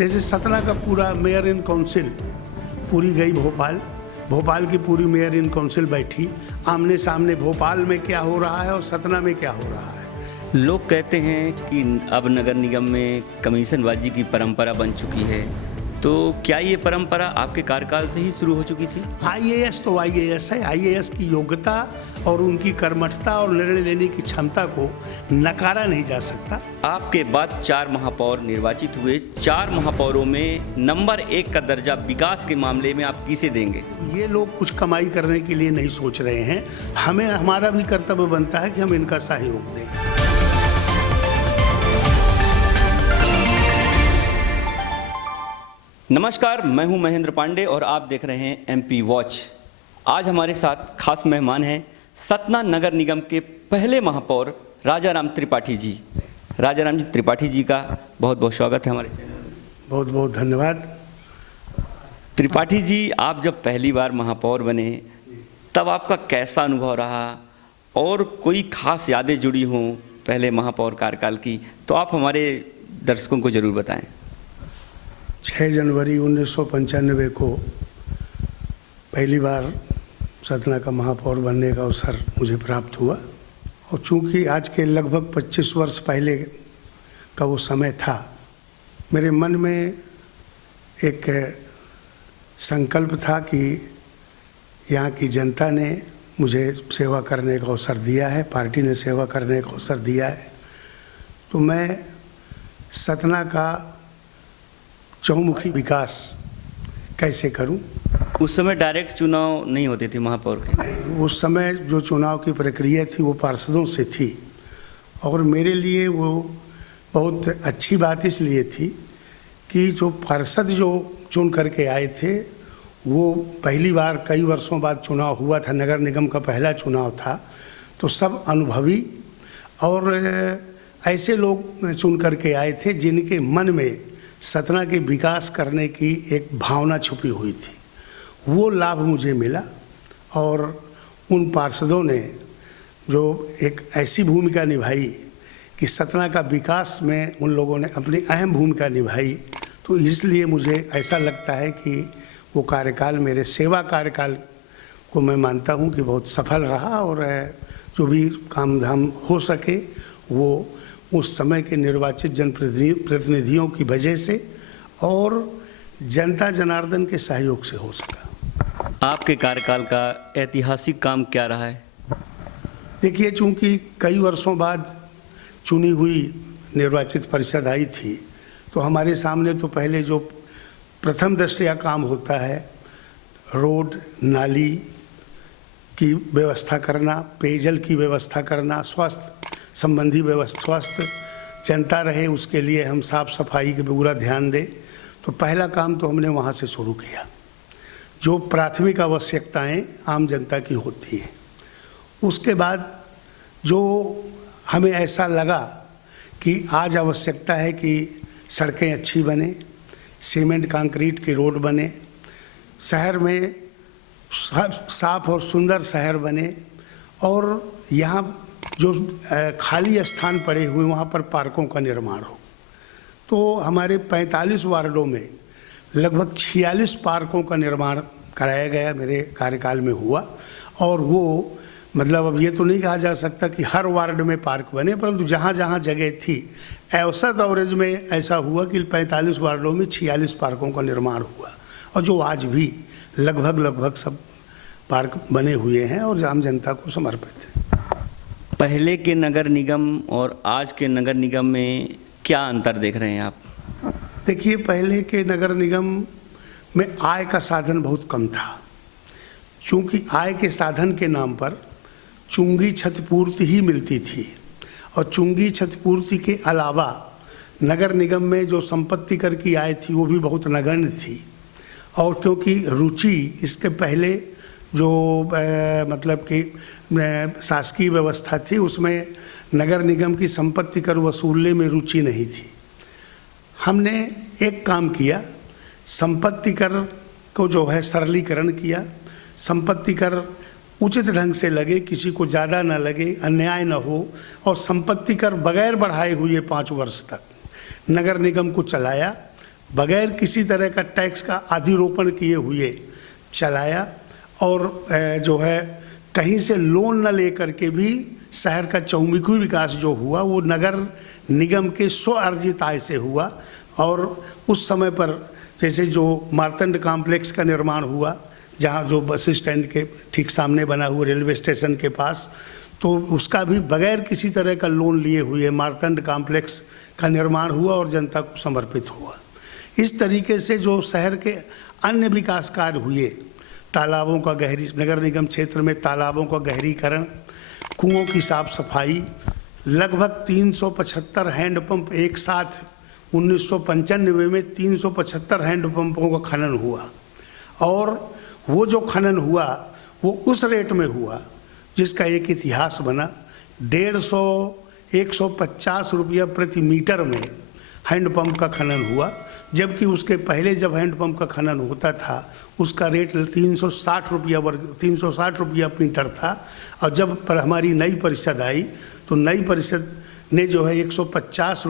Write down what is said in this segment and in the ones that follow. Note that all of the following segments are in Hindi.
जैसे सतना का पूरा मेयर इन काउंसिल पूरी गई भोपाल की पूरी मेयर इन काउंसिल बैठी, आमने सामने भोपाल में क्या हो रहा है और सतना में क्या हो रहा है। लोग कहते हैं कि अब नगर निगम में कमीशनबाजी की परंपरा बन चुकी है, तो क्या ये परंपरा आपके कार्यकाल से ही शुरू हो चुकी थी? आईएएस तो आईएएस है। आईएएस की योग्यता और उनकी कर्मठता और निर्णय लेने की क्षमता को नकारा नहीं जा सकता। आपके बाद 4 महापौर निर्वाचित हुए। 4 महापौरों में नंबर 1 का दर्जा विकास के मामले में आप किसे देंगे? ये लोग कुछ कमाई करने के लिए नहीं सोच रहे हैं। हमारा भी कर्तव्य बनता है कि हम इनका सहयोग दें। नमस्कार, मैं हूं महेंद्र पांडे और आप देख रहे हैं एमपी वॉच। आज हमारे साथ खास मेहमान हैं सतना नगर निगम के पहले महापौर राजाराम त्रिपाठी जी। राजाराम जी त्रिपाठी जी का बहुत बहुत स्वागत है हमारे चैनल में। बहुत बहुत धन्यवाद। त्रिपाठी जी, आप जब पहली बार महापौर बने तब आपका कैसा अनुभव रहा और कोई खास यादें जुड़ी हों पहले महापौर कार्यकाल की, तो आप हमारे दर्शकों को ज़रूर बताएं। 6 जनवरी 1995 को पहली बार सतना का महापौर बनने का अवसर मुझे प्राप्त हुआ और चूंकि आज के लगभग 25 वर्ष पहले का वो समय था, मेरे मन में एक संकल्प था कि यहाँ की जनता ने मुझे सेवा करने का अवसर दिया है, पार्टी ने सेवा करने का अवसर दिया है, तो मैं सतना का चहुमुखी विकास कैसे करूं। उस समय डायरेक्ट चुनाव नहीं होते थे महापौर के? उस समय जो चुनाव की प्रक्रिया थी वो पार्षदों से थी और मेरे लिए वो बहुत अच्छी बात इसलिए थी कि जो पार्षद जो चुन करके आए थे वो पहली बार कई वर्षों बाद चुनाव हुआ था, नगर निगम का पहला चुनाव था, तो सब अनुभवी और ऐसे लोग चुन करके आए थे जिनके मन में सतना के विकास करने की एक भावना छुपी हुई थी। वो लाभ मुझे मिला और उन पार्षदों ने जो एक ऐसी भूमिका निभाई कि सतना का विकास में उन लोगों ने अपनी अहम भूमिका निभाई, तो इसलिए मुझे ऐसा लगता है कि वो कार्यकाल, मेरे सेवा कार्यकाल को मैं मानता हूँ कि बहुत सफल रहा और जो भी काम धाम हो सके वो उस समय के निर्वाचित जनप्रतिनिधियों की वजह से और जनता जनार्दन के सहयोग से हो सका। आपके कार्यकाल का ऐतिहासिक काम क्या रहा है? देखिए, चूंकि कई वर्षों बाद चुनी हुई निर्वाचित परिषद आई थी, तो हमारे सामने तो पहले जो प्रथम दृष्टया काम होता है, रोड नाली की व्यवस्था करना, पेयजल की व्यवस्था करना, स्वास्थ्य संबंधी व्यवस्था, स्वास्थ्य जनता रहे उसके लिए हम साफ सफाई के पूरा ध्यान दें, तो पहला काम तो हमने वहाँ से शुरू किया। जो प्राथमिक आवश्यकताएं आम जनता की होती हैं, उसके बाद जो हमें ऐसा लगा कि आज आवश्यकता है कि सड़कें अच्छी बने, सीमेंट कंक्रीट की रोड बने, शहर में साफ और सुंदर शहर बने और यहाँ जो खाली स्थान पड़े हुए वहाँ पर पार्कों का निर्माण हो। तो हमारे 45 वार्डों में लगभग 46 पार्कों का निर्माण कराया गया, मेरे कार्यकाल में हुआ। और वो मतलब अब ये तो नहीं कहा जा सकता कि हर वार्ड में पार्क बने, परंतु जहाँ जहाँ जगह थी औसत एवरेज में ऐसा हुआ कि 45 वार्डों में 46 पार्कों का निर्माण हुआ और जो आज भी लगभग सब पार्क बने हुए हैं और आम जनता को समर्पित है। पहले के नगर निगम और आज के नगर निगम में क्या अंतर देख रहे हैं आप? देखिए, पहले के नगर निगम में आय का साधन बहुत कम था। चूंकि आय के साधन के नाम पर चुंगी क्षतिपूर्ति ही मिलती थी और चुंगी क्षतिपूर्ति के अलावा नगर निगम में जो संपत्ति कर की आय थी वो भी बहुत नगण्य थी। और क्योंकि रुचि इसके पहले जो मतलब कि शासकीय व्यवस्था थी उसमें नगर निगम की संपत्ति कर वसूलने में रुचि नहीं थी। हमने एक काम किया, संपत्ति कर को जो है सरलीकरण किया, संपत्ति कर उचित ढंग से लगे, किसी को ज़्यादा न लगे, अन्याय न हो, और संपत्ति कर बगैर बढ़ाए हुए 5 वर्ष तक नगर निगम को चलाया बगैर किसी तरह का टैक्स का अधिरोपण किए हुए चलाया, और जो है कहीं से लोन न लेकर के भी शहर का चौमुखी विकास जो हुआ वो नगर निगम के स्व अर्जित आय से हुआ। और उस समय पर जैसे जो मार्तंड कॉम्प्लेक्स का निर्माण हुआ, जहाँ जो बस स्टैंड के ठीक सामने बना हुआ रेलवे स्टेशन के पास, तो उसका भी बगैर किसी तरह का लोन लिए हुए मार्तंड कॉम्प्लेक्स का निर्माण हुआ और जनता को समर्पित हुआ। इस तरीके से जो शहर के अन्य विकास कार्य हुए, तालाबों का नगर निगम क्षेत्र में तालाबों का गहरीकरण, कुओं की साफ सफाई, लगभग 375 हैंडपंप एक साथ 1995 में 375 हैंडपंपों का खनन हुआ। और वो जो खनन हुआ वो उस रेट में हुआ जिसका एक इतिहास बना। 150-150 रुपया प्रति मीटर में हैंडपंप का खनन हुआ, जबकि उसके पहले जब हैंडपंप का खनन होता था उसका रेट 360 रुपया मीटर था। और जब पर हमारी नई परिषद आई तो नई परिषद ने जो है 150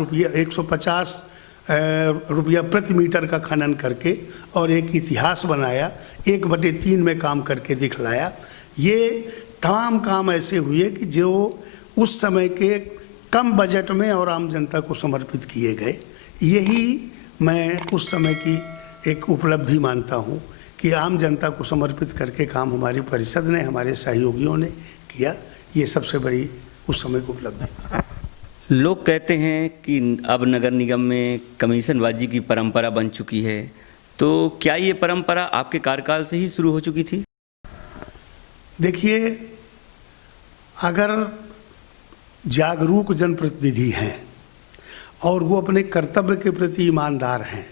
रुपया प्रति मीटर का खनन करके और एक इतिहास बनाया, 1/3 में काम करके दिखलाया। ये तमाम काम ऐसे हुए कि जो उस समय के कम बजट में और आम जनता को समर्पित किए गए। यही मैं उस समय की एक उपलब्धि मानता हूँ कि आम जनता को समर्पित करके काम हमारी परिषद ने, हमारे सहयोगियों ने किया। ये सबसे बड़ी उस समय की उपलब्धि थी। लोग कहते हैं कि अब नगर निगम में कमीशनबाजी की परंपरा बन चुकी है, तो क्या ये परंपरा आपके कार्यकाल से ही शुरू हो चुकी थी? देखिए, अगर जागरूक जनप्रतिनिधि हैं और वो अपने कर्तव्य के प्रति ईमानदार हैं,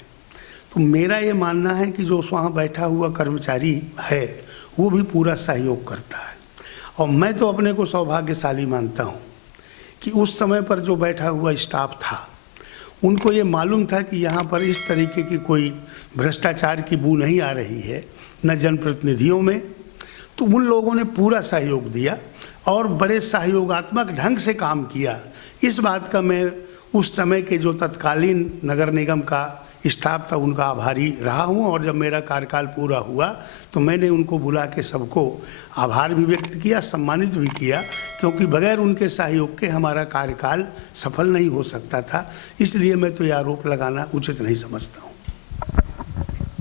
तो मेरा ये मानना है कि जो वहाँ बैठा हुआ कर्मचारी है वो भी पूरा सहयोग करता है। और मैं तो अपने को सौभाग्यशाली मानता हूँ कि उस समय पर जो बैठा हुआ स्टाफ था उनको ये मालूम था कि यहाँ पर इस तरीके की कोई भ्रष्टाचार की बू नहीं आ रही है न जनप्रतिनिधियों में, तो उन लोगों ने पूरा सहयोग दिया और बड़े सहयोगात्मक ढंग से काम किया। इस बात का मैं उस समय के जो तत्कालीन नगर निगम का स्टाफ था उनका आभारी रहा हूँ। और जब मेरा कार्यकाल पूरा हुआ तो मैंने उनको बुला के सबको आभार भी व्यक्त किया, सम्मानित भी किया, क्योंकि बगैर उनके सहयोग के हमारा कार्यकाल सफल नहीं हो सकता था। इसलिए मैं तो ये आरोप लगाना उचित नहीं समझता हूँ।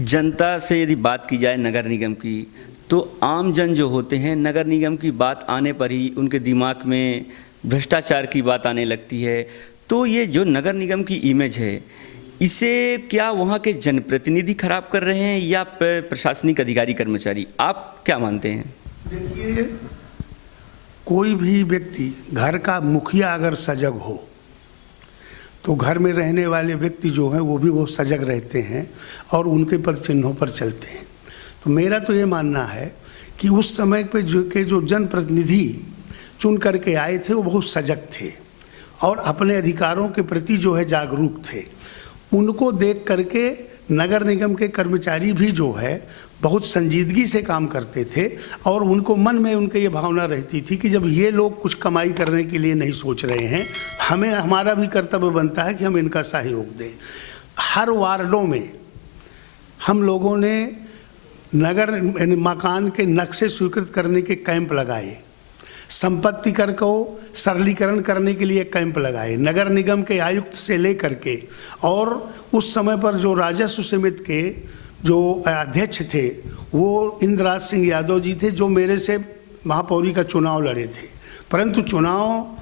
जनता से यदि बात की जाए नगर निगम की, तो आम जन जो होते हैं नगर निगम की बात आने पर ही उनके दिमाग में भ्रष्टाचार की बात आने लगती है। तो ये जो नगर निगम की इमेज है, इसे क्या वहाँ के जनप्रतिनिधि खराब कर रहे हैं या प्रशासनिक अधिकारी कर्मचारी? आप क्या मानते हैं? देखिए, कोई भी व्यक्ति, घर का मुखिया अगर सजग हो तो घर में रहने वाले व्यक्ति जो हैं वो भी बहुत सजग रहते हैं और उनके पद चिन्हों पर चलते हैं। तो मेरा तो ये मानना है कि उस समय पे जो जनप्रतिनिधि चुन करके आए थे वो बहुत सजग थे और अपने अधिकारों के प्रति जो है जागरूक थे। उनको देख करके नगर निगम के कर्मचारी भी जो है बहुत संजीदगी से काम करते थे और उनको मन में उनके ये भावना रहती थी कि जब ये लोग कुछ कमाई करने के लिए नहीं सोच रहे हैं, हमारा भी कर्तव्य बनता है कि हम इनका सहयोग दें। हर वार्डों में हम लोगों ने नगर मकान के नक्शे स्वीकृत करने के कैंप लगाए, संपत्ति कर को सरलीकरण करने के लिए कैंप लगाए, नगर निगम के आयुक्त से लेकर के, और उस समय पर जो राजस्व समिति के जो अध्यक्ष थे वो इंद्रराज सिंह यादव जी थे, जो मेरे से महापौरी का चुनाव लड़े थे। परंतु चुनाव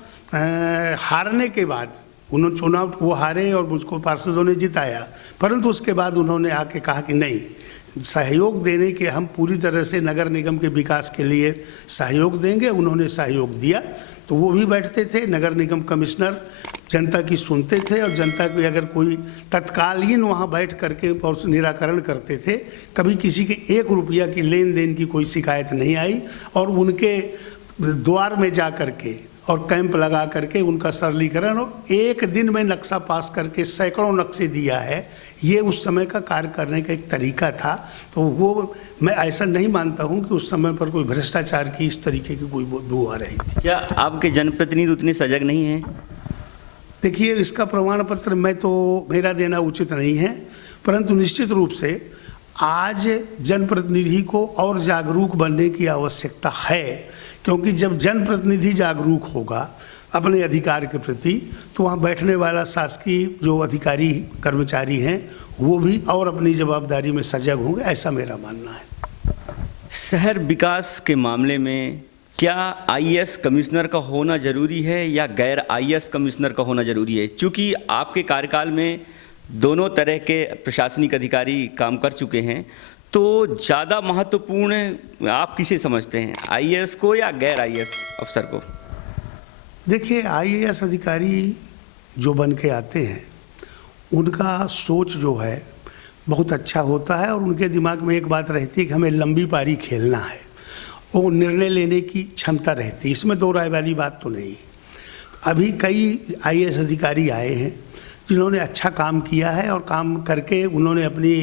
हारने के बाद उन्होंने चुनाव वो हारे और मुझको पार्षदों ने जिताया, परंतु उसके बाद उन्होंने आके कहा कि नहीं, सहयोग देने के हम पूरी तरह से नगर निगम के विकास के लिए सहयोग देंगे। उन्होंने सहयोग दिया तो वो भी बैठते थे, नगर निगम कमिश्नर जनता की सुनते थे और जनता की अगर कोई तत्कालीन वहाँ बैठ करके और निराकरण करते थे। कभी किसी के 1 रुपया की लेन देन की कोई शिकायत नहीं आई और उनके द्वार में जा करके और कैंप लगा करके उनका सरलीकरण और 1 दिन में नक्शा पास करके सैकड़ों नक्शे दिया है। ये उस समय का कार्य करने का एक तरीका था। तो वो मैं ऐसा नहीं मानता हूँ कि उस समय पर कोई भ्रष्टाचार की इस तरीके की कोई बू आ रही थी। क्या आपके जनप्रतिनिधि उतने सजग नहीं हैं? देखिए, इसका प्रमाण पत्र मैं तो मेरा देना उचित नहीं है, परंतु निश्चित रूप से आज जनप्रतिनिधि को और जागरूक बनने की आवश्यकता है, क्योंकि जब जनप्रतिनिधि जागरूक होगा अपने अधिकार के प्रति, तो वहाँ बैठने वाला शासकीय जो अधिकारी कर्मचारी हैं वो भी और अपनी जवाबदारी में सजग होंगे, ऐसा मेरा मानना है। शहर विकास के मामले में क्या आईएएस कमिश्नर का होना ज़रूरी है या गैर आईएएस कमिश्नर का होना ज़रूरी है? चूँकि आपके कार्यकाल में दोनों तरह के प्रशासनिक अधिकारी काम कर चुके हैं, तो ज़्यादा महत्वपूर्ण आप किसे समझते हैं, आईएएस को या गैर आईएएस अफसर को? देखिए, आईएएस अधिकारी जो बन के आते हैं उनका सोच जो है बहुत अच्छा होता है और उनके दिमाग में एक बात रहती है कि हमें लंबी पारी खेलना है, वो निर्णय लेने की क्षमता रहती है, इसमें दो राय वाली बात तो नहीं। अभी कई आईएएस अधिकारी आए हैं जिन्होंने अच्छा काम किया है और काम करके उन्होंने अपनी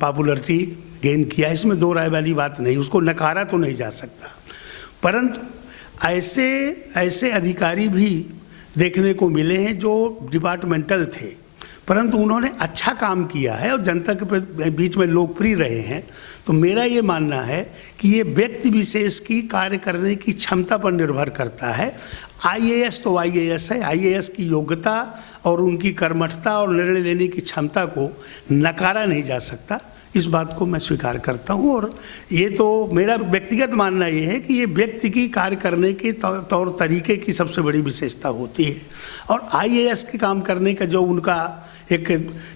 पॉपुलैरिटी गेन किया है, इसमें दो राय वाली बात नहीं, उसको नकारा तो नहीं जा सकता। परंतु ऐसे अधिकारी भी देखने को मिले हैं जो डिपार्टमेंटल थे, परंतु उन्होंने अच्छा काम किया है और जनता के बीच में लोकप्रिय रहे हैं। तो मेरा ये मानना है कि ये व्यक्ति विशेष की कार्य करने की क्षमता पर निर्भर करता है। आईएएस तो आईएएस है, आईएएस की योग्यता और उनकी कर्मठता और निर्णय लेने की क्षमता को नकारा नहीं जा सकता, इस बात को मैं स्वीकार करता हूँ। और ये तो मेरा व्यक्तिगत मानना ये है कि ये व्यक्ति की कार्य करने के तौर तरीके की सबसे बड़ी विशेषता होती है, और आईएएस के काम करने का जो उनका एक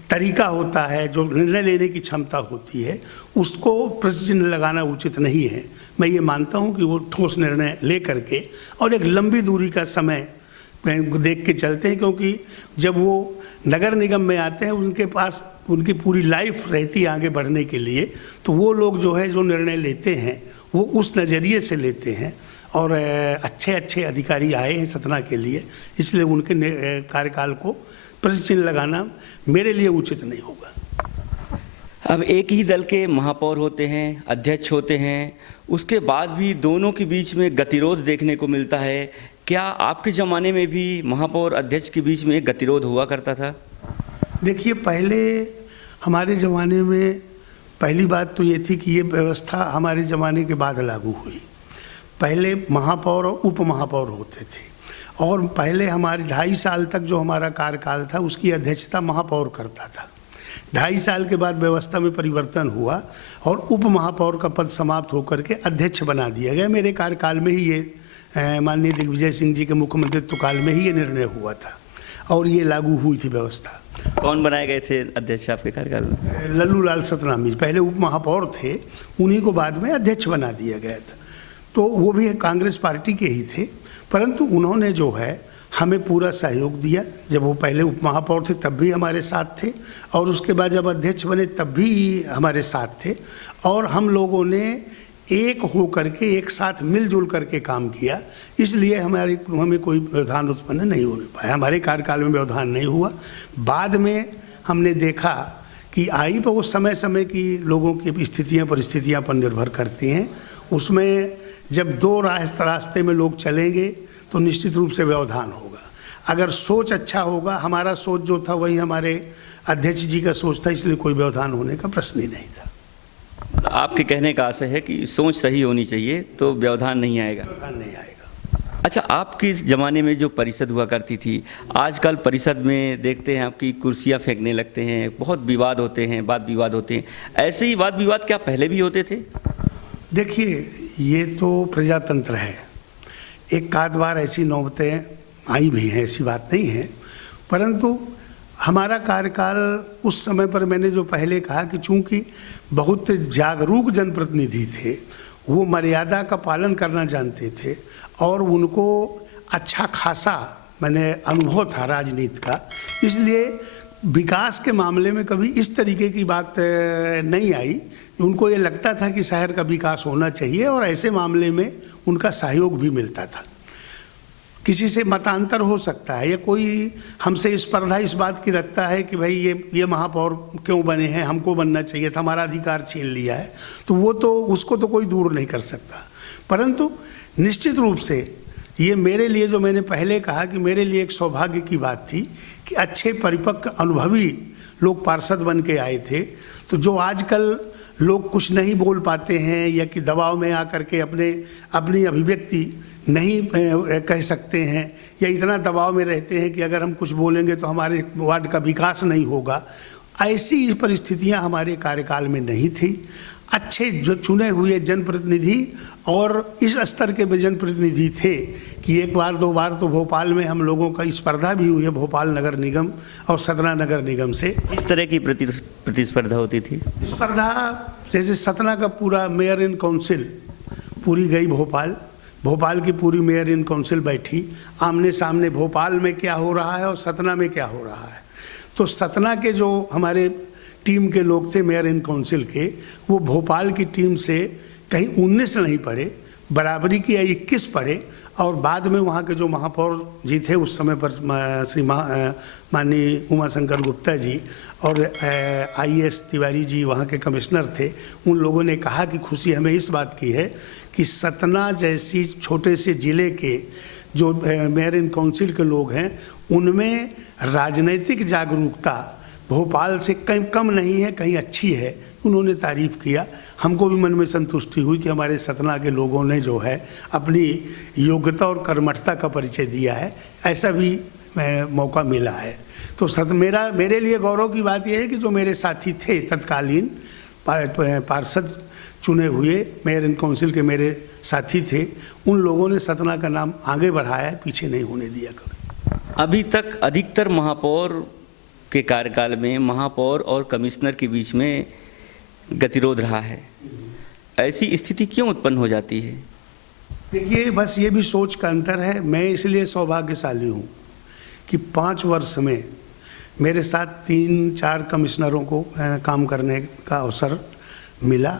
तरीका होता है, जो निर्णय लेने की क्षमता होती है, उसको प्रश्न चिन्ह लगाना उचित नहीं है। मैं ये मानता हूँ कि वो ठोस निर्णय ले करके और एक लंबी दूरी का समय देख के चलते हैं, क्योंकि जब वो नगर निगम में आते हैं उनके पास उनकी पूरी लाइफ रहती है आगे बढ़ने के लिए, तो वो लोग जो है जो निर्णय लेते हैं वो उस नज़रिए से लेते हैं। और अच्छे अधिकारी आए हैं सतना के लिए, इसलिए उनके कार्यकाल को प्रश्न चिन्ह लगाना मेरे लिए उचित नहीं होगा। अब एक ही दल के महापौर होते हैं, अध्यक्ष होते हैं, उसके बाद भी दोनों के बीच में गतिरोध देखने को मिलता है। क्या आपके ज़माने में भी महापौर अध्यक्ष के बीच में एक गतिरोध हुआ करता था? देखिए, पहले हमारे ज़माने में पहली बात तो ये थी कि ये व्यवस्था हमारे ज़माने के बाद लागू हुई। पहले महापौर और उप महापौर होते थे, और पहले हमारे 2.5 साल तक जो हमारा कार्यकाल था उसकी अध्यक्षता महापौर करता था। 2.5 साल के बाद व्यवस्था में परिवर्तन हुआ और उप महापौर का पद समाप्त होकर के अध्यक्ष बना दिया गया। मेरे कार्यकाल में ही ये माननीय दिग्विजय सिंह जी के मुख्यमंत्रित्व काल में ही ये निर्णय हुआ था और ये लागू हुई थी व्यवस्था। कौन बनाए गए थे अध्यक्ष आपके कार्यकाल में? लल्लू लाल सतनामी पहले उप महापौर थे, उन्हीं को बाद में अध्यक्ष बना दिया गया था। तो वो भी कांग्रेस पार्टी के ही थे, परंतु उन्होंने जो है हमें पूरा सहयोग दिया। जब वो पहले उप महापौर थे तब भी हमारे साथ थे, और उसके बाद जब अध्यक्ष बने तब भी हमारे साथ थे, और हम लोगों ने एक हो करके एक साथ मिलजुल करके काम किया। इसलिए हमें कोई व्यवधान उत्पन्न नहीं होने पाया, हमारे कार्यकाल में व्यवधान नहीं हुआ। बाद में हमने देखा कि आई पर वो समय समय की लोगों की स्थितियाँ परिस्थितियाँ पर निर्भर करती हैं। उसमें जब दो रास्ते में लोग चलेंगे तो निश्चित रूप से व्यवधान होगा। अगर सोच अच्छा होगा, हमारा सोच जो था वही हमारे अध्यक्ष जी का सोच था, इसलिए कोई व्यवधान होने का प्रश्न ही नहीं था। आपके कहने का आशय है कि सोच सही होनी चाहिए तो व्यवधान नहीं आएगा? व्यवधान नहीं आएगा। अच्छा, आपके ज़माने में जो परिषद हुआ करती थी, आजकल परिषद में देखते हैं आपकी कुर्सियां फेंकने लगते हैं, बहुत विवाद होते हैं, वाद विवाद होते हैं। ऐसे ही वाद विवाद क्या पहले भी होते थे? देखिए, ये तो प्रजातंत्र है, एक आध बार ऐसी नौबतें आई भी हैं, ऐसी बात नहीं है। परंतु हमारा कार्यकाल उस समय पर मैंने जो पहले कहा कि चूंकि बहुत जागरूक जनप्रतिनिधि थे, वो मर्यादा का पालन करना जानते थे और उनको अच्छा खासा मैंने अनुभव था राजनीति का, इसलिए विकास के मामले में कभी इस तरीके की बात नहीं आई। उनको ये लगता था कि शहर का विकास होना चाहिए और ऐसे मामले में उनका सहयोग भी मिलता था। किसी से मतांतर हो सकता है या कोई हमसे स्पर्धा इस बात की रखता है कि भाई ये महापौर क्यों बने हैं, हमको बनना चाहिए था, हमारा अधिकार छीन लिया है, तो वो तो उसको तो कोई दूर नहीं कर सकता। परंतु निश्चित रूप से ये मेरे लिए, जो मैंने पहले कहा कि मेरे लिए एक सौभाग्य की बात थी कि अच्छे परिपक्व अनुभवी लोग पार्षद बन के आए थे। तो जो आजकल लोग कुछ नहीं बोल पाते हैं या कि दबाव में आकर के अपनी अभिव्यक्ति नहीं कह सकते हैं या इतना दबाव में रहते हैं कि अगर हम कुछ बोलेंगे तो हमारे वार्ड का विकास नहीं होगा, ऐसी परिस्थितियां हमारे कार्यकाल में नहीं थी। अच्छे जो चुने हुए जनप्रतिनिधि और इस स्तर के भी जनप्रतिनिधि थे कि एक बार दो बार तो भोपाल में हम लोगों का स्पर्धा भी हुई है भोपाल नगर निगम और सतना नगर निगम से। किस तरह की प्रतिस्पर्धा होती थी? स्पर्धा जैसे सतना का पूरा मेयर इन काउंसिल पूरी गई भोपाल की पूरी मेयर इन काउंसिल बैठी, आमने सामने भोपाल में क्या हो रहा है और सतना में क्या हो रहा है। तो सतना के जो हमारे टीम के लोग थे मेयर इन काउंसिल के, वो भोपाल की टीम से कहीं 19 नहीं पढ़े, बराबरी की 21 पढ़े। और बाद में वहाँ के जो महापौर जी थे उस समय पर श्री माननीय उमाशंकर गुप्ता जी और IAS तिवारी जी वहाँ के कमिश्नर थे, उन लोगों ने कहा कि खुशी हमें इस बात की है कि सतना जैसी छोटे से ज़िले के जो मेयर इन काउंसिल के लोग हैं उनमें राजनीतिक जागरूकता भोपाल से कहीं कम नहीं है, कहीं अच्छी है। उन्होंने तारीफ़ किया। हमको भी मन में संतुष्टि हुई कि हमारे सतना के लोगों ने जो है अपनी योग्यता और कर्मठता का परिचय दिया है, ऐसा भी मौका मिला है। तो मेरे लिए गौरव की बात यह है कि जो मेरे साथी थे तत्कालीन पार्षद चुने हुए मेयर इन काउंसिल के मेरे साथी थे, उन लोगों ने सतना का नाम आगे बढ़ाया है, पीछे नहीं होने दिया कभी। अभी तक अधिकतर महापौर के कार्यकाल में महापौर और कमिश्नर के बीच में गतिरोध रहा है, ऐसी स्थिति क्यों उत्पन्न हो जाती है? देखिए, बस ये भी सोच का अंतर है। मैं इसलिए सौभाग्यशाली हूँ कि 5 वर्ष में मेरे साथ 3-4 कमिश्नरों को काम करने का अवसर मिला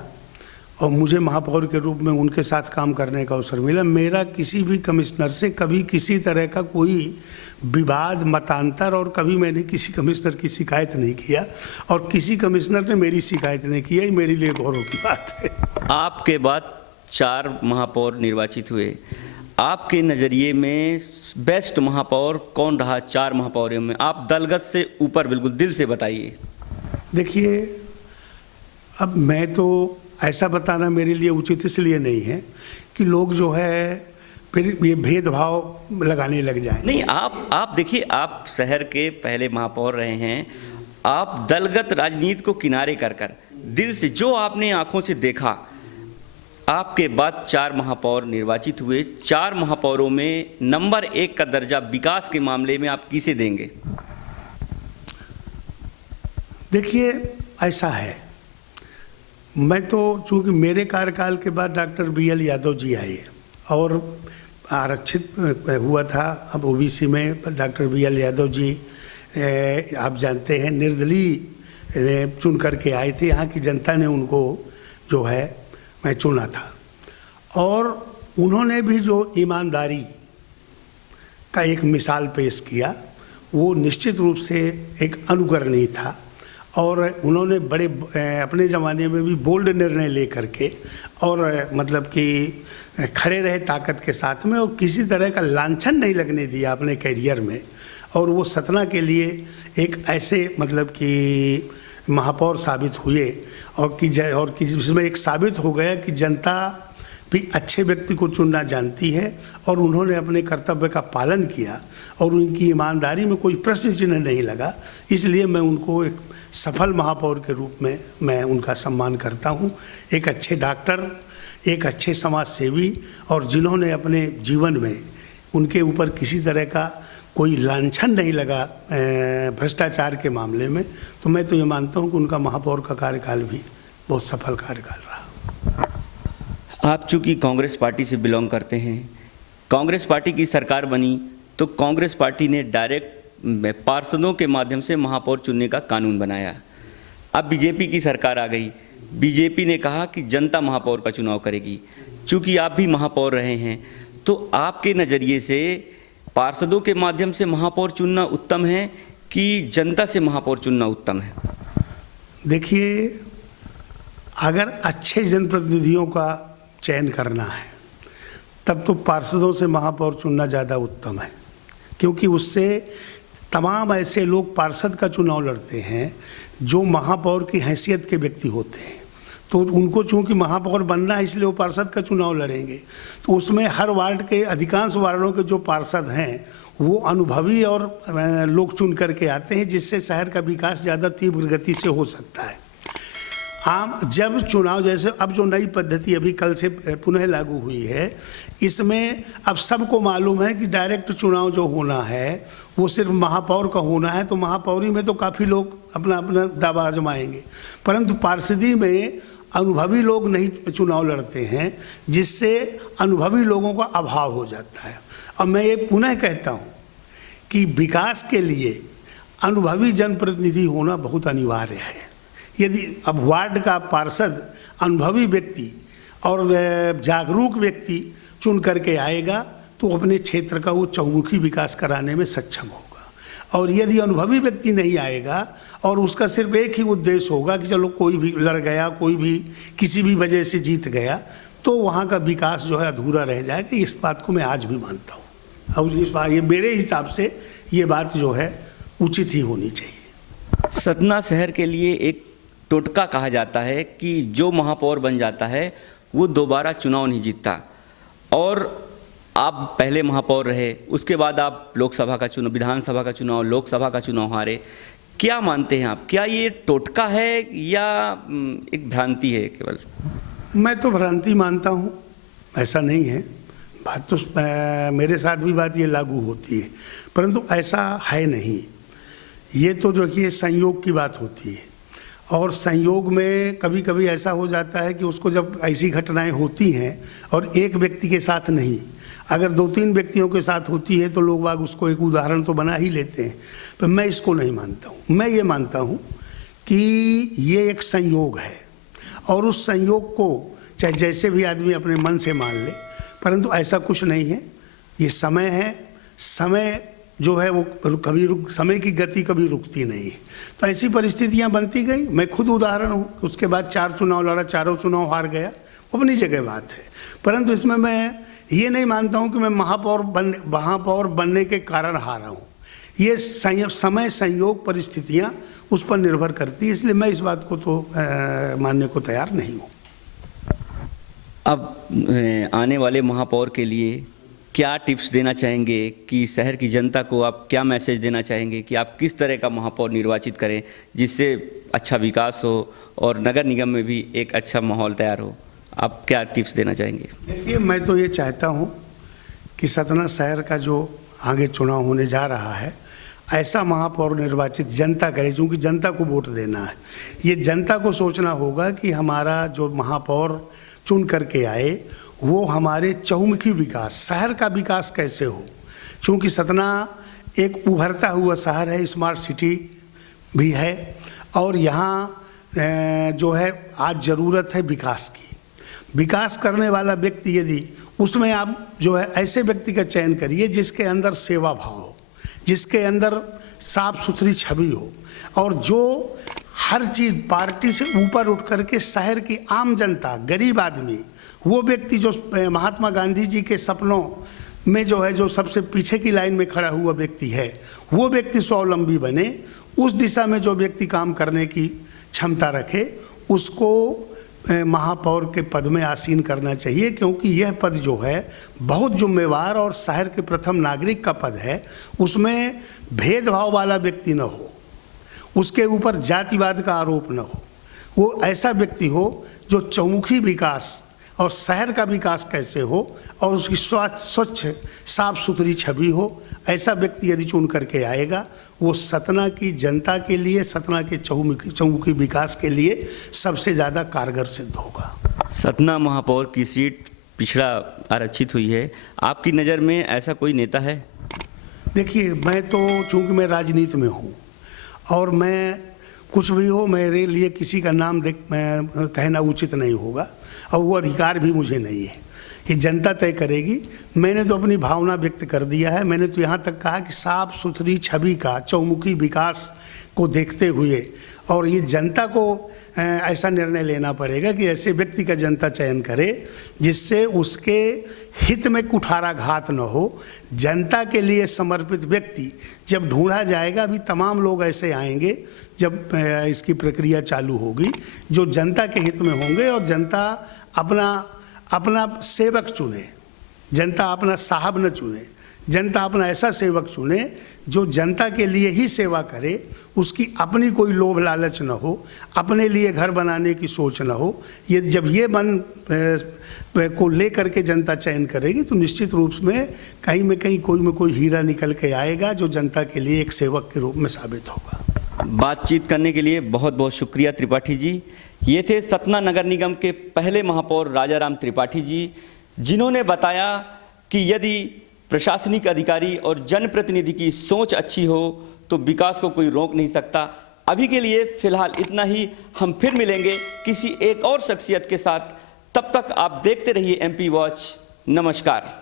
और मुझे महापौर के रूप में उनके साथ काम करने का अवसर मिला। मेरा किसी भी कमिश्नर से कभी किसी तरह का कोई विवाद, मतांतर और कभी मैंने किसी कमिश्नर की शिकायत नहीं किया और किसी कमिश्नर ने मेरी शिकायत नहीं की है। ये मेरे लिए गौरव की बात है। आपके बाद 4 महापौर निर्वाचित हुए, आपके नज़रिए में बेस्ट महापौर कौन रहा 4 महापौरों में? आप दलगत से ऊपर बिल्कुल दिल से बताइए। देखिए, अब मैं तो ऐसा बताना मेरे लिए उचित इसलिए नहीं है कि लोग जो है फिर ये भेदभाव लगाने लग जाए। नहीं, आप देखिए, आप शहर के पहले महापौर रहे हैं। आप दलगत राजनीति को किनारे कर दिल से जो आपने आंखों से देखा, आपके बाद 4 महापौर निर्वाचित हुए। 4 महापौरों में नंबर 1 का दर्जा विकास के मामले में आप किसे देंगे? देखिए, ऐसा है, मैं तो चूँकि मेरे कार्यकाल के बाद डॉक्टर BL यादव जी आए और आरक्षित हुआ था। अब OBC में डॉक्टर BL यादव जी आप जानते हैं निर्दलीय चुन करके आए थे। यहाँ की जनता ने उनको जो है मैं चुना था और उन्होंने भी जो ईमानदारी का एक मिसाल पेश किया वो निश्चित रूप से एक अनुकरणीय था और उन्होंने बड़े अपने ज़माने में भी बोल्ड निर्णय ले करके और मतलब कि खड़े रहे ताकत के साथ में और किसी तरह का लांछन नहीं लगने दिया अपने करियर में। और वो सतना के लिए एक ऐसे मतलब कि महापौर साबित हुए और कि जिसमें एक साबित हो गया कि जनता भी अच्छे व्यक्ति को चुनना जानती है और उन्होंने अपने कर्तव्य का पालन किया और उनकी ईमानदारी में कोई प्रश्न चिन्ह नहीं लगा। इसलिए मैं उनको एक सफल महापौर के रूप में मैं उनका सम्मान करता हूँ। एक अच्छे डॉक्टर, एक अच्छे समाज सेवी और जिन्होंने अपने जीवन में उनके ऊपर किसी तरह का कोई लांछन नहीं लगा भ्रष्टाचार के मामले में, तो मैं तो ये मानता हूँ कि उनका महापौर का कार्यकाल भी बहुत सफल कार्यकाल रहा। आप चूँकि कांग्रेस पार्टी से बिलोंग करते हैं, कांग्रेस पार्टी की सरकार बनी तो कांग्रेस पार्टी ने डायरेक्ट पार्षदों के माध्यम से महापौर चुनने का कानून बनाया। अब बीजेपी की सरकार आ गई, बीजेपी ने कहा कि जनता महापौर का चुनाव करेगी। चूँकि आप भी महापौर रहे हैं, तो आपके नज़रिए से पार्षदों के माध्यम से महापौर चुनना उत्तम है कि जनता से महापौर चुनना उत्तम है? देखिए, अगर अच्छे जनप्रतिनिधियों का चयन करना है तब तो पार्षदों से महापौर चुनना ज़्यादा उत्तम है, क्योंकि उससे तमाम ऐसे लोग पार्षद का चुनाव लड़ते हैं जो महापौर की हैसियत के व्यक्ति होते हैं, तो उनको चूंकि महापौर बनना है इसलिए वो पार्षद का चुनाव लड़ेंगे। तो उसमें हर वार्ड के अधिकांश वार्डों के जो पार्षद हैं वो अनुभवी और लोग चुन करके आते हैं, जिससे शहर का विकास ज़्यादा तीव्र गति से हो सकता है। आम जब चुनाव, जैसे अब जो नई पद्धति अभी कल से पुनः लागू हुई है, इसमें अब सबको मालूम है कि डायरेक्ट चुनाव जो होना है वो सिर्फ महापौर का होना है, तो महापौरी में तो काफ़ी लोग अपना अपना दावा आजमाएंगे, परंतु पार्षदी में अनुभवी लोग नहीं चुनाव लड़ते हैं, जिससे अनुभवी लोगों का अभाव हो जाता है। अब मैं ये पुनः कहता हूँ कि विकास के लिए अनुभवी जनप्रतिनिधि होना बहुत अनिवार्य है। यदि अब वार्ड का पार्षद अनुभवी व्यक्ति और जागरूक व्यक्ति चुन करके आएगा तो अपने क्षेत्र का वो चहुमुखी विकास कराने में सक्षम होगा। और यदि अनुभवी व्यक्ति नहीं आएगा और उसका सिर्फ एक ही उद्देश्य होगा कि चलो कोई भी लड़ गया, कोई भी किसी भी वजह से जीत गया, तो वहाँ का विकास जो है अधूरा रह जाएगा। इस बात को मैं आज भी मानता हूँ, और इस बात ये मेरे हिसाब से ये बात जो है उचित ही होनी चाहिए। सतना शहर के लिए एक टोटका कहा जाता है कि जो महापौर बन जाता है वो दोबारा चुनाव नहीं जीतता, और आप पहले महापौर रहे, उसके बाद आप लोकसभा का चुनाव, विधानसभा का चुनाव, लोकसभा का चुनाव हारे। क्या मानते हैं आप, क्या ये टोटका है या एक भ्रांति है केवल? मैं तो भ्रांति मानता हूँ, ऐसा नहीं है। बात तो मेरे साथ भी बात ये लागू होती है, परंतु ऐसा है नहीं। ये तो जो कि संयोग की बात होती है, और संयोग में कभी कभी ऐसा हो जाता है कि उसको जब ऐसी घटनाएं होती हैं और एक व्यक्ति के साथ नहीं, अगर 2-3 व्यक्तियों के साथ होती है तो लोग बाग उसको एक उदाहरण तो बना ही लेते हैं, पर मैं इसको नहीं मानता हूँ। मैं ये मानता हूँ कि ये एक संयोग है, और उस संयोग को चाहे जैसे भी आदमी अपने मन से मान ले, परंतु ऐसा कुछ नहीं है। ये समय है, समय जो है वो समय की गति कभी रुकती नहीं है। तो ऐसी परिस्थितियां बनती गई। मैं खुद उदाहरण हूँ, उसके बाद 4 चुनाव लड़ा, चारों चुनाव हार गया, अपनी जगह बात है। परंतु इसमें मैं ये नहीं मानता हूँ कि मैं महापौर बनने के कारण हारा हूँ। ये समय, संयोग, परिस्थितियाँ उस पर निर्भर करती है, इसलिए मैं इस बात को तो मानने को तैयार नहीं हूँ। अब आने वाले महापौर के लिए क्या टिप्स देना चाहेंगे कि शहर की जनता को आप क्या मैसेज देना चाहेंगे कि आप किस तरह का महापौर निर्वाचित करें जिससे अच्छा विकास हो और नगर निगम में भी एक अच्छा माहौल तैयार हो? आप क्या टिप्स देना चाहेंगे? देखिए, मैं तो ये चाहता हूँ कि सतना शहर का जो आगे चुनाव होने जा रहा है, ऐसा महापौर निर्वाचित जनता करे, क्योंकि जनता को वोट देना है। ये जनता को सोचना होगा कि हमारा जो महापौर चुन करके आए वो हमारे चहुमुखी विकास, शहर का विकास कैसे हो। क्योंकि सतना एक उभरता हुआ शहर है, स्मार्ट सिटी भी है, और यहाँ जो है आज ज़रूरत है विकास की। विकास करने वाला व्यक्ति, यदि उसमें आप जो है ऐसे व्यक्ति का चयन करिए जिसके अंदर सेवा भाव हो, जिसके अंदर साफ सुथरी छवि हो, और जो हर चीज़ पार्टी से ऊपर उठ करके शहर की आम जनता, गरीब आदमी, वो व्यक्ति जो महात्मा गांधी जी के सपनों में जो है, जो सबसे पीछे की लाइन में खड़ा हुआ व्यक्ति है, वो व्यक्ति स्वावलंबी बने, उस दिशा में जो व्यक्ति काम करने की क्षमता रखे, उसको महापौर के पद में आसीन करना चाहिए। क्योंकि यह पद जो है बहुत जिम्मेवार और शहर के प्रथम नागरिक का पद है। उसमें भेदभाव वाला व्यक्ति न हो, उसके ऊपर जातिवाद का आरोप न हो, वो ऐसा व्यक्ति हो जो चहुमुखी विकास और शहर का विकास कैसे हो और उसकी स्वच्छ साफ सुथरी छवि हो, ऐसा व्यक्ति यदि चुन करके आएगा, वो सतना की जनता के लिए, सतना के चहुमुखी विकास के लिए सबसे ज़्यादा कारगर सिद्ध होगा। सतना महापौर की सीट पिछड़ा आरक्षित हुई है, आपकी नज़र में ऐसा कोई नेता है? देखिए, मैं तो चूँकि मैं राजनीति में हूँ और मैं कुछ भी हो, मेरे लिए किसी का नाम कहना उचित नहीं होगा, और वो अधिकार भी मुझे नहीं है। ये जनता तय करेगी। मैंने तो अपनी भावना व्यक्त कर दिया है। मैंने तो यहाँ तक कहा कि साफ सुथरी छवि का चहुमुखी विकास को देखते हुए और ये जनता को ऐसा निर्णय लेना पड़ेगा कि ऐसे व्यक्ति का जनता चयन करे जिससे उसके हित में कुठाराघात न हो। जनता के लिए समर्पित व्यक्ति जब ढूंढा जाएगा, अभी तमाम लोग ऐसे आएंगे जब इसकी प्रक्रिया चालू होगी जो जनता के हित में होंगे और जनता अपना सेवक चुने, जनता अपना साहब न चुने, जनता अपना ऐसा सेवक चुने जो जनता के लिए ही सेवा करे, उसकी अपनी कोई लोभ लालच न हो, अपने लिए घर बनाने की सोच न हो। ये जब ये मन को लेकर के जनता चयन करेगी तो निश्चित रूप में कोई हीरा निकल के आएगा जो जनता के लिए एक सेवक के रूप में साबित होगा। बातचीत करने के लिए बहुत बहुत शुक्रिया त्रिपाठी जी। ये थे सतना नगर निगम के पहले महापौर राजाराम त्रिपाठी जी, जिन्होंने बताया कि यदि प्रशासनिक अधिकारी और जनप्रतिनिधि की सोच अच्छी हो तो विकास को कोई रोक नहीं सकता। अभी के लिए फिलहाल इतना ही, हम फिर मिलेंगे किसी एक और शख्सियत के साथ। तब तक आप देखते रहिए MP वॉच। नमस्कार।